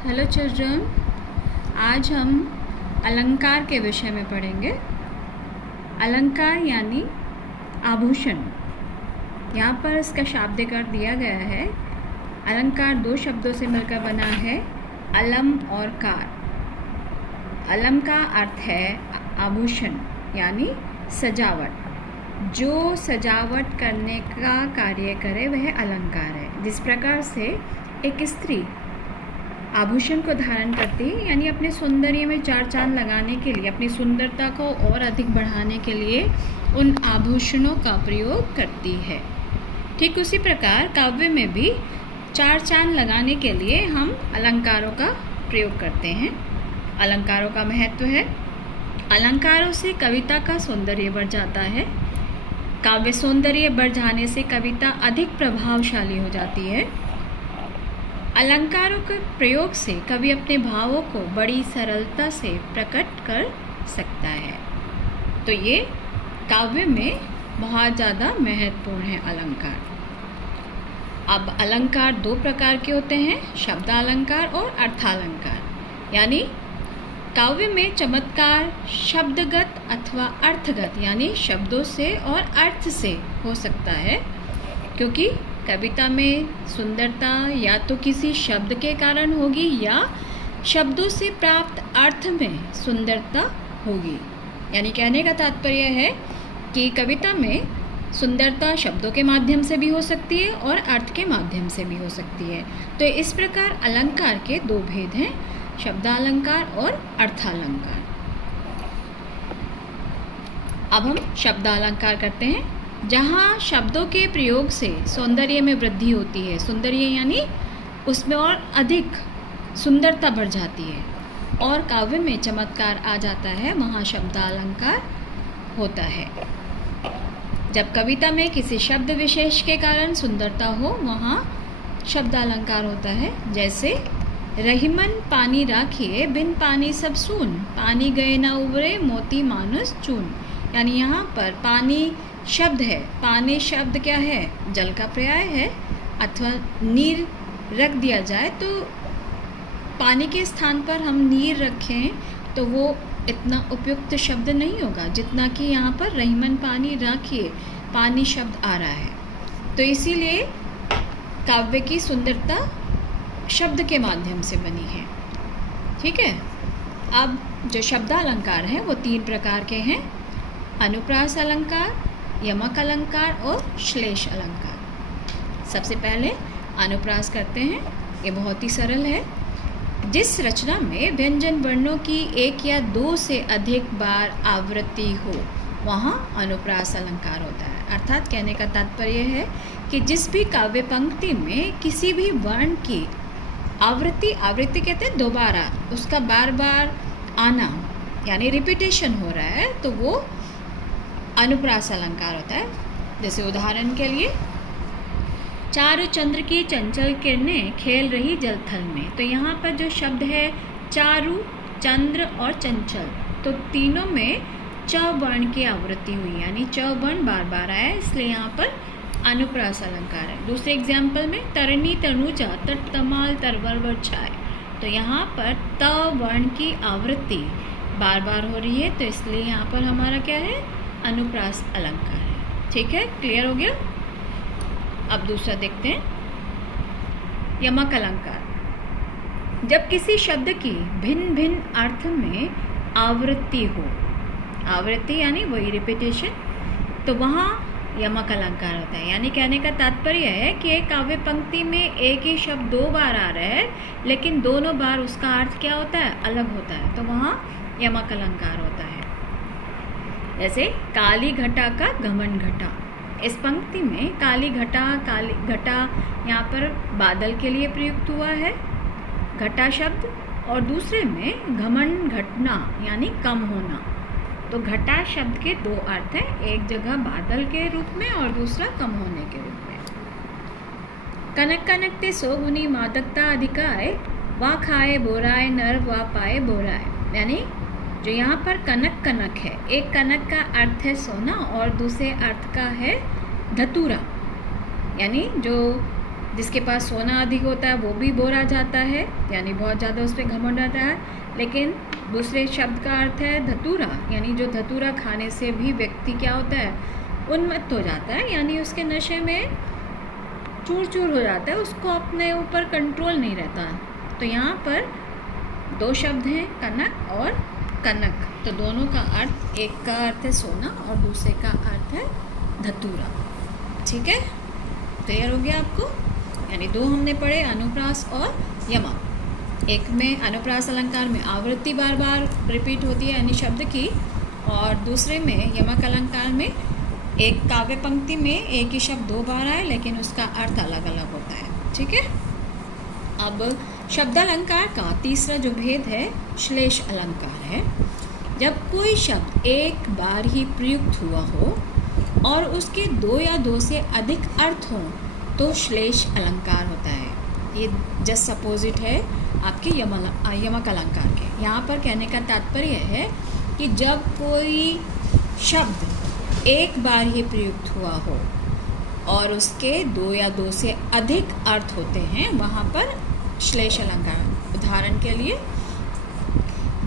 Hello children, आज हम अलंकार के विषय में पढ़ेंगे। अलंकार यानी आभूषण। यहाँ पर इसका शाब्दिक अर्थ दिया गया है। अलंकार दो शब्दों से मिलकर बना है, अलम और कार। अलम का अर्थ है आभूषण यानी सजावट। जो सजावट करने का कार्य करे वह अलंकार है। जिस प्रकार से एक स्त्री आभूषण को धारण करती है, यानी अपने सौंदर्य में चार चांद लगाने के लिए, अपनी सुंदरता को और अधिक बढ़ाने के लिए उन आभूषणों का प्रयोग करती है। ठीक उसी प्रकार काव्य में भी चार चांद लगाने के लिए हम अलंकारों का प्रयोग करते हैं। अलंकारों का महत्व है। अलंकारों से कविता का सौंदर्य बढ़ जाता है। काव्य सौंदर्य बढ़ जाने से कविता अधिक प्रभावशाली हो जाती है। अलंकारों के प्रयोग से कवि अपने भावों को बड़ी सरलता से प्रकट कर सकता है। तो ये काव्य में बहुत ज़्यादा महत्वपूर्ण है अलंकार। अब अलंकार दो प्रकार के होते हैं, शब्दालंकार और अर्थालंकार। यानी काव्य में चमत्कार शब्दगत अथवा अर्थगत यानी शब्दों से और अर्थ से हो सकता है, क्योंकि कविता में सुंदरता या तो किसी शब्द के कारण होगी या शब्दों से प्राप्त अर्थ में सुंदरता होगी। यानी कहने का तात्पर्य है कि कविता में सुंदरता शब्दों के माध्यम से भी हो सकती है और अर्थ के माध्यम से भी हो सकती है। तो इस प्रकार अलंकार के दो भेद हैं, शब्दालंकार और अर्थालंकार। अब हम शब्दालंकार करते हैं, जहाँ शब्दों के प्रयोग से सौंदर्य में वृद्धि होती है। सौंदर्य यानी उसमें और अधिक सुंदरता बढ़ जाती है और काव्य में चमत्कार आ जाता है, वहाँ शब्दालंकार होता है। जब कविता में किसी शब्द विशेष के कारण सुंदरता हो, वहाँ शब्दालंकार होता है। जैसे रहीमन पानी राखिए, बिन पानी सब सून, पानी गए ना उबरे, मोती मानुस चून। यानी यहाँ पर पानी शब्द है। पानी शब्द क्या है? जल का पर्याय है। अथवा नीर रख दिया जाए तो पानी के स्थान पर हम नीर रखें तो वो इतना उपयुक्त शब्द नहीं होगा जितना कि यहाँ पर रहीमन पानी राखिए, पानी शब्द आ रहा है। तो इसीलिए काव्य की सुंदरता शब्द के माध्यम से बनी है। ठीक है। अब जो शब्दालंकार हैं वो तीन प्रकार के हैं, अनुप्रास अलंकार, यमक अलंकार और श्लेष अलंकार। सबसे पहले अनुप्रास करते हैं। ये बहुत ही सरल है। जिस रचना में व्यंजन वर्णों की एक या दो से अधिक बार आवृत्ति हो, वहाँ अनुप्रास अलंकार होता है। अर्थात कहने का तात्पर्य है कि जिस भी काव्य पंक्ति में किसी भी वर्ण की आवृत्ति कहते हैं दोबारा, उसका बार बार आना यानी रिपीटेशन हो रहा है, तो वो अनुप्रास अलंकार होता है। जैसे उदाहरण के लिए, चारु चंद्र की चंचल किरणें खेल रही जलथल में। तो यहाँ पर जो शब्द है चारु, चंद्र और चंचल, तो तीनों में च वर्ण की आवृत्ति हुई, यानी च वर्ण बार बार आया, इसलिए यहाँ पर अनुप्रास अलंकार है। दूसरे एग्जाम्पल में, तरनी तनुजा तट तमाल तरवर छाए, तो यहाँ पर त वर्ण की आवृत्ति बार बार हो रही है, तो इसलिए यहाँ पर हमारा क्या है? अनुप्रास अलंकार है। ठीक है, क्लियर हो गया। अब दूसरा देखते हैं, यमक अलंकार। जब किसी शब्द की भिन्न भिन्न अर्थ में आवृत्ति हो, आवृत्ति यानी वही रिपीटेशन, तो वहाँ यमक अलंकार होता है। यानी कहने का तात्पर्य है कि एक काव्य पंक्ति में एक ही शब्द दो बार आ रहा है, लेकिन दोनों बार उसका अर्थ क्या होता है? अलग होता है, तो वहाँ यमक अलंकार होता है। जैसे काली घटा का घमंड घटा। इस पंक्ति में काली घटा यहाँ पर बादल के लिए प्रयुक्त हुआ है, घटा शब्द, और दूसरे में घमंड घटना यानी कम होना। तो घटा शब्द के दो अर्थ हैं, एक जगह बादल के रूप में और दूसरा कम होने के रूप में। कनक कनकते सो गुनी मादकता अधिकाय, वा खाए बोराए नर वा पाए बोराए। यानी जो यहाँ पर कनक कनक है, एक कनक का अर्थ है सोना और दूसरे अर्थ का है धतूरा। यानी जो जिसके पास सोना अधिक होता है वो भी बोरा जाता है, यानी बहुत ज़्यादा उस पर घमंड आता है। लेकिन दूसरे शब्द का अर्थ है धतूरा, यानी जो धतूरा खाने से भी व्यक्ति क्या होता है, उन्मत्त हो जाता है, यानी उसके नशे में चूर चूर हो जाता है, उसको अपने ऊपर कंट्रोल नहीं रहता। तो यहाँ पर दो शब्द हैं, कनक और कनक। तो दोनों का अर्थ, एक का अर्थ है सोना और दूसरे का अर्थ है धतूरा। ठीक है, क्लियर हो गया आपको? यानी दो हमने पढ़े, अनुप्रास और यमक। एक में अनुप्रास अलंकार में आवृत्ति बार बार रिपीट होती है यानी शब्द की, और दूसरे में यमक अलंकार में एक काव्य पंक्ति में एक ही शब्द दो बार आए लेकिन उसका अर्थ अलग अलग होता है। ठीक है, अब शब्दालंकार का तीसरा जो भेद है श्लेष अलंकार है। जब कोई शब्द एक बार ही प्रयुक्त हुआ हो और उसके दो या दो से अधिक अर्थ हों तो श्लेष अलंकार होता है। ये जस्ट अपोजिट है आपके यमक अलंकार के। यहाँ पर कहने का तात्पर्य है कि जब कोई शब्द एक बार ही प्रयुक्त हुआ हो और उसके दो या दो से अधिक अर्थ होते हैं, वहाँ पर श्लेष अलंकार। उदाहरण के लिए,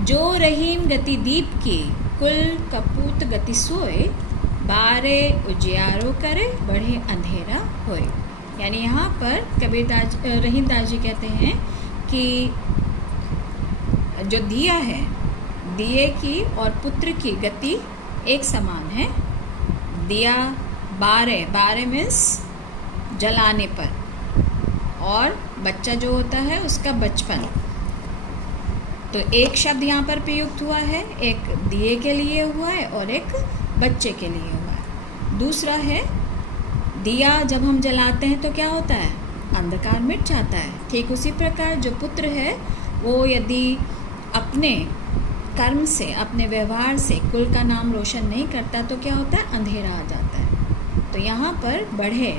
जो रहीम गति दीप की कुल कपूत गति सोए, बारे उजियारो करे बढ़े अंधेरा होए। यानी यहाँ पर रहीमदास जी कहते हैं कि जो दिया है, दिए की और पुत्र की गति एक समान है। दिया बारे मीन्स जलाने पर, और बच्चा जो होता है उसका बचपन। तो एक शब्द यहाँ पर प्रयुक्त हुआ है, एक दिए के लिए हुआ है और एक बच्चे के लिए हुआ है। दूसरा है, दिया जब हम जलाते हैं तो क्या होता है, अंधकार मिट जाता है। ठीक उसी प्रकार जो पुत्र है वो यदि अपने कर्म से, अपने व्यवहार से कुल का नाम रोशन नहीं करता तो क्या होता है, अंधेरा आ जाता है। तो यहाँ पर बढ़े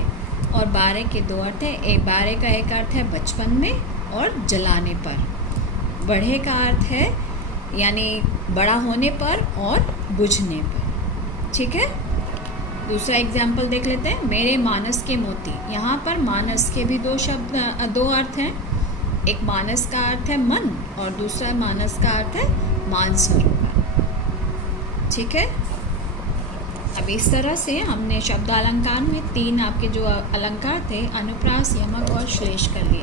और बारे के दो अर्थ हैं। एक बारे का एक अर्थ है बचपन में और जलाने पर। बढ़े का अर्थ है यानी बड़ा होने पर और बुझने पर। ठीक है, दूसरा एग्जाम्पल देख लेते हैं, मेरे मानस के मोती। यहाँ पर मानस के भी दो अर्थ हैं। एक मानस का अर्थ है मन और दूसरा मानस का अर्थ है मानसरोवर। ठीक है, अब इस तरह से हमने शब्दालंकार में तीन आपके जो अलंकार थे, अनुप्रास, यमक और श्लेष कर लिया।